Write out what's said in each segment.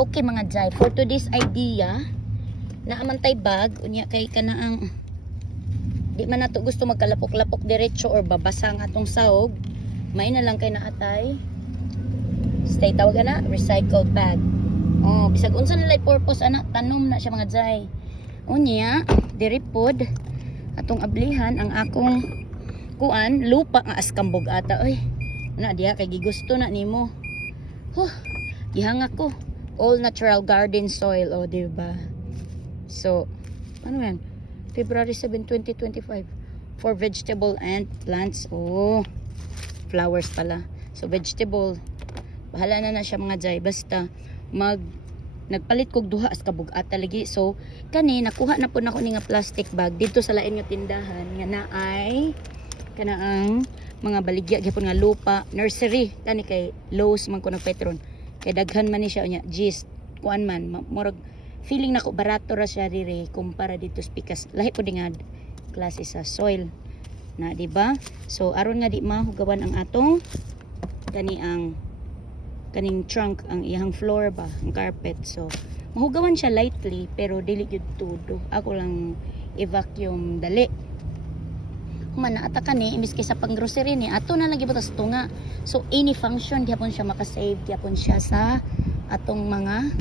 Okay mga jay, for today's idea, naamantay bag, unya kay kanaang di man nato gusto magkalapok-lapok diretso or babasa nga atong sahog, may na lang kay naatay stay tawag na recycled bag. Oh, bisag unsa nilay purpose ana, tanom na siya mga jay. Unya, diri pod atong ablihan ang akong kuan lupa nga askambog ata oy. Na diha kay gigusto na nimo. Gihanga ko all natural garden soil, oh, diba? So, ano yan? February 7, 2025 for vegetable and plants. Oh, flowers pala. So, vegetable. Bahala na siya mga jay. Basta, nagpalit kog duha as kabug-ata lagi. So, kani, nakuha na po na ko ni nga plastic bag dito sa lain nga tindahan. Nga na ay, kanaang mga baligya, gyapon nga lupa, nursery. Kani kay Lowe's man ko nagpetron. Kay daghan man ni siya unya gist kuan man murag feeling nako barato ra siya rire kumpara dito sa pikas lahi po nga klase sa soil na di ba. So aron nga di mahugawan ang atong kaning trunk ang iyang floor ba ang carpet. So mahugawan siya lightly pero dili gyud todo. Ako lang i-vacuum dali man naata kani imbis kay sa pang grocery ni ato na lagi butas tunga. So any function gyapon siya makasave, gyapon siya sa atong mga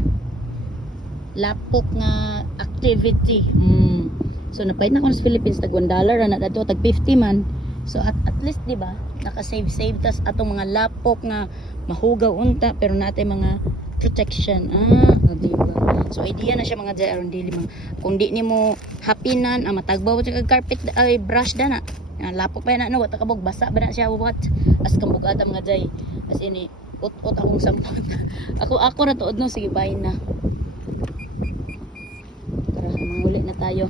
lapok nga activity. So napayad na ko sa Philippines tag $1 na dato tag 50 man. So at least di ba naka-save tas atong mga lapok nga mahugaw unta pero natay mga protection. Di ba? So idea na siya mga jay aron dili mga kung di nimo hapinan matagbaw sa carpet ay brush da na. Lapok pa na no wata kabog basa ba na siya what as kambog ata mga jay. As ini ut akong sampot. ako na tuod no sige bahin na. Tara manguli na tayo.